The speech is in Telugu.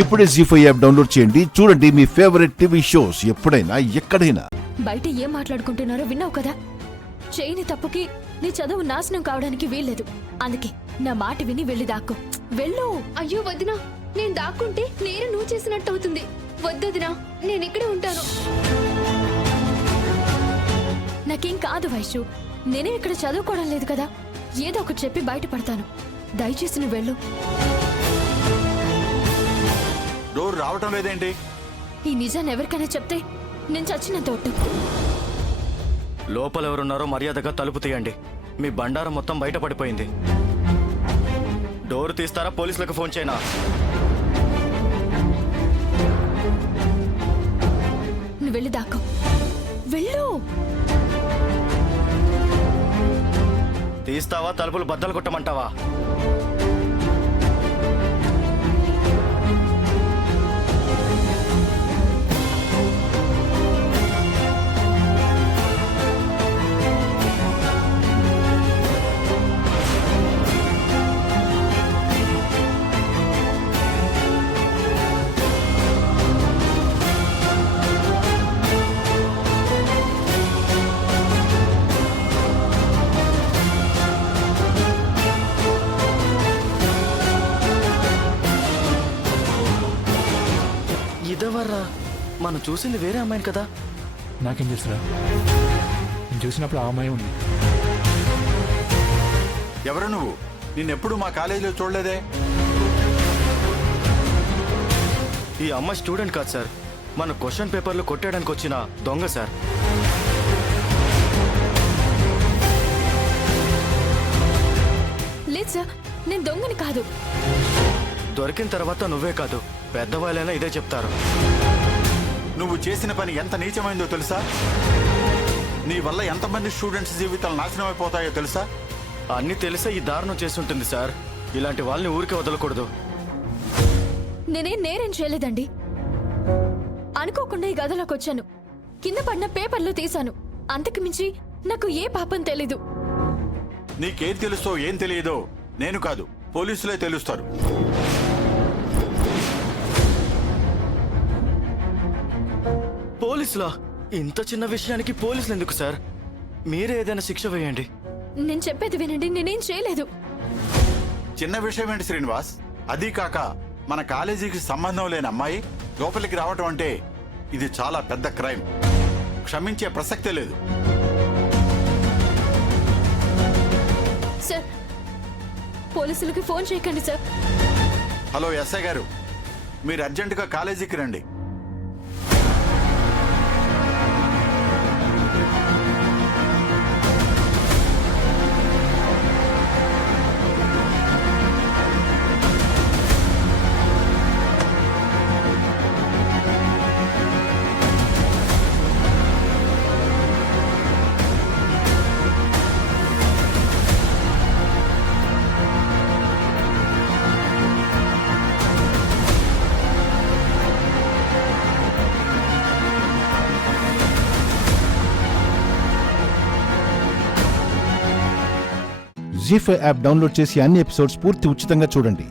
ఇప్పుడే జీ5 యాప్ డౌన్లోడ్ చేయండి. చూడండి మీ ఫేవరెట్ టీవీ షోస్ ఎప్పుడైనా ఎక్కడైనా. బయట ఏం మాట్లాడుకుంటున్నారో విన్నావు కదా. చేయని తప్పుకి నీ చదువు నాశనం కావడానికి వీల్లేదు. అందుకే నా మాట విని వెళ్ళి దాక్కో. వెళ్ళు. అయ్యో వదినా, నేను దాక్కుంటే నేరు నువ్వు చేసినట్టు అవుతుంది. వద్దొదినా, నేను ఇక్కడే ఉంటాను. నాకేం కాదు వైషు, నేనే ఇక్కడ చదువుకోవడం లేదు కదా. ఏదో ఒకటి చెప్పి బయటపడతాను. దయచేసి నువ్వు వెళ్ళు. డోర్ రావటం లేదేంటి? ఈ నిజాన్ని ఎవరికైనా చెప్తే నేను చచ్చిన తోటు. లోపల ఎవరున్నారో మర్యాదగా తలుపు తీయండి. మీ బండారం మొత్తం బయటపడిపోయింది. డోర్ తీస్తారా పోలీసులకు ఫోన్ చేయనా? నువ్వు వెళ్ళి దాక్కో. వెళ్ళు. తీస్తావా తలుపులు బద్దలు కొట్టమంటావా? ఇదెవర్రా? మనం చూసింది వేరే అమ్మాయిని కదా. నాకేం తెలుసురా? నేను చూసినప్పుడు ఆ అమ్మాయి ఉంది. ఎవరు నువ్వు? నిన్నెప్పుడు మా కాలేజీలో చూడలేదే. ఈ అమ్మాయి స్టూడెంట్ కాదు సార్, మన క్వశ్చన్ పేపర్లు కొట్టేయడానికి వచ్చిన దొంగ సార్. లేదు సార్, నేను దొంగని కాదు. దొరికిన తర్వాత నువ్వే కాదు, పెద్దవాళ్ళైనా ఇదే చెప్తారు. నువ్వు చేసిన పని ఎంత నీచమైందో తెలుసా? నీ వల్ల ఎంతమంది స్టూడెంట్స్ జీవితాలు నాశనం అయిపోతాయో తెలుసా? అన్నీ తెలిసే ఈ దారుణం చేస్తుంటుంది సార్. ఇలాంటి వాళ్ళని ఊరికే వదలకూడదు. నేనేం నేరేం చేయలేదండి. అనుకోకుండా ఈ గదిలోకి వచ్చాను. కింద పడిన పేపర్లు తీశాను. అంతకు మించి నాకు ఏ పాపం తెలీదు. నీకేం తెలుసో ఏం తెలియదో నేను కాదు, పోలీసులే తెలుస్తారు. పోలీసులా? ఇంత చిన్న విషయానికి పోలీసులు ఎందుకు సార్? మీరే ఏదైనా శిక్ష వేయండి. నేను చెప్పేది వినండి, నేనేం చేయలేదు. చిన్న విషయం ఏంటి శ్రీనివాస్? అదీ కాక మన కాలేజీకి సంబంధం లేని అమ్మాయి లోపలికి రావటం అంటే ఇది చాలా పెద్ద క్రైమ్. క్షమించే ప్రసక్తే లేదు. సార్, పోలీసులకి ఫోన్ చేయకండి సార్. హలో ఎస్ఐ గారు, మీరు అర్జెంటుగా కాలేజీకి రండి. జీ5 యాప్ డౌన్లోడ్ చేసి అన్ని ఎపిసోడ్స్ పూర్తి ఉచితంగా చూడండి.